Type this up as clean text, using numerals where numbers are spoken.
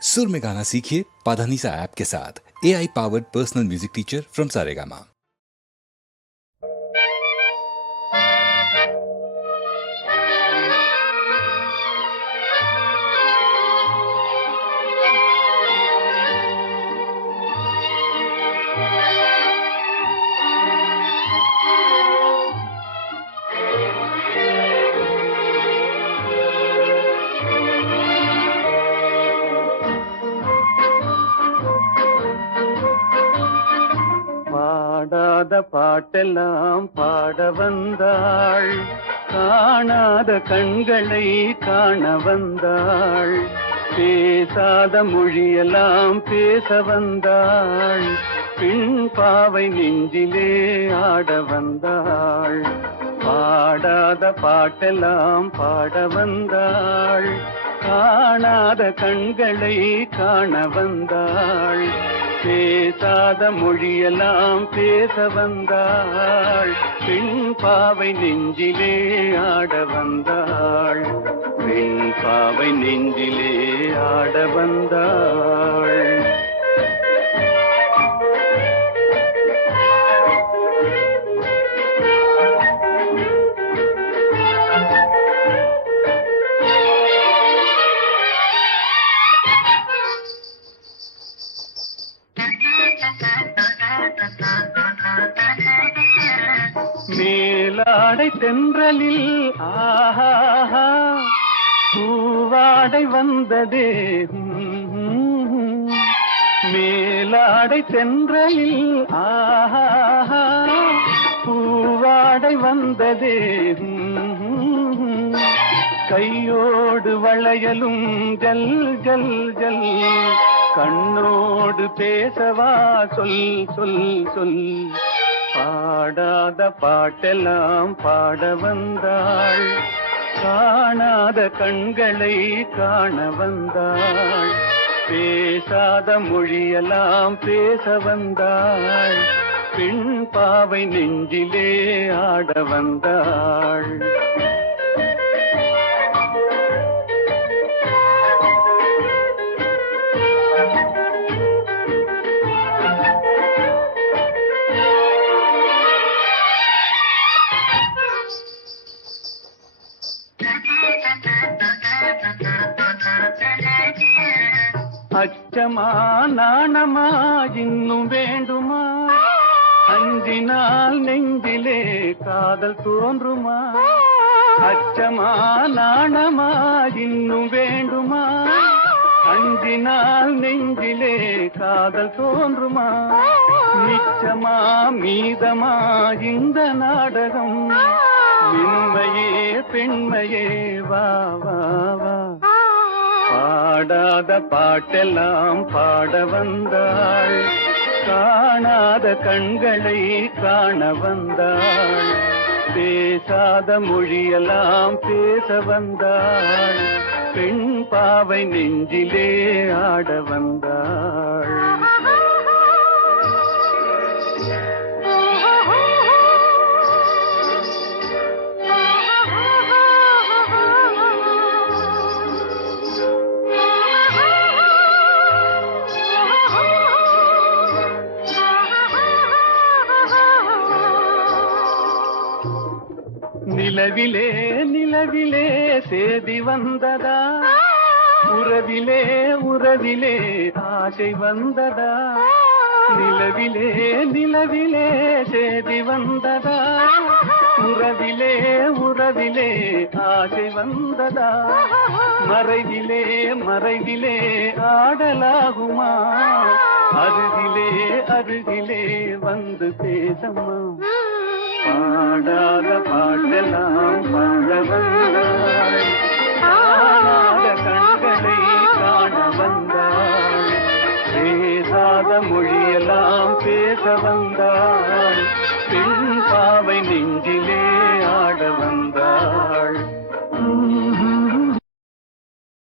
सुर में गाना सीखिए पाधानीसा ऐप के साथ। AI powered personal music teacher from Saregama. பாடாத பாட்டெல்லாம் பாட வந்தாள், காணாத கண்களை காண வந்தாள், பேசாத மொழியெல்லாம் பேச வந்தாள், பெண் பாவை நெஞ்சிலே ஆட வந்தாள். பாடாத பாட்டெல்லாம் பாட வந்தாள், காணாத கண்களை காண வந்தாள், பேசாத மொழியெல்லாம் பேச வந்தாள், பெண் பாவை நெஞ்சிலே ஆட வந்தாள், பெண் பாவை நெஞ்சிலே ஆட வந்தாள். மேலாடை தென்றலில் ஆஹா பூவாடை வந்ததே, மேலாடை தென்றலில் ஆஹா பூவாடை வந்ததே, கையோடு வளையலும் ஜல் ஜல் ஜல், கண்ணோடு பேசவா சொல் சொல் சொல். பாடாத பாட்டெல்லாம் பாட வந்தாள், காணாத கண்களை காண வந்தாள், பேசாத மொழியெல்லாம் பேச வந்தாள், பெண் பாவை நெஞ்சிலே ஆட வந்தாள். அச்சமா நாணமா இன்னும் வேண்டுமா, அஞ்சினால் நெஞ்சிலே காதல் தோன்றுமா, அச்சமா நாணமா இன்னும் வேண்டுமா, அஞ்சினால் நெஞ்சிலே காதல் தோன்றுமா, நிச்சமா மீதமா இந்த நாடகம், மென்மையே பெண்மையே வா வா வா. பாடாத பாட்டெல்லாம் பாட வந்தாள், காணாத கண்களை காண வந்தாள், பேசாத மொழியெல்லாம் பேச வந்தாள், பெண் பாவை நெஞ்சிலே ஆட வந்தாள். நிலவிலே நிலவிலே சேதி வந்ததா, உறவிலே உறவிலே ஆசை வந்ததா, நிலவிலே நிலவிலே சேதி வந்ததா, உறவிலே உறவிலே ஆசை வந்ததா, மறைவிலே மறைவிலே ஆடலாகுமா, அருகிலே அருகிலே வந்து பேசம்மா. பாடாத பாட்டெல்லாம் பாட வந்தாள், காணாத கண்களை காண வந்தாள், பேசாத மொழியெல்லாம் பேச வந்தாள், பெண் பாவை நெஞ்சிலே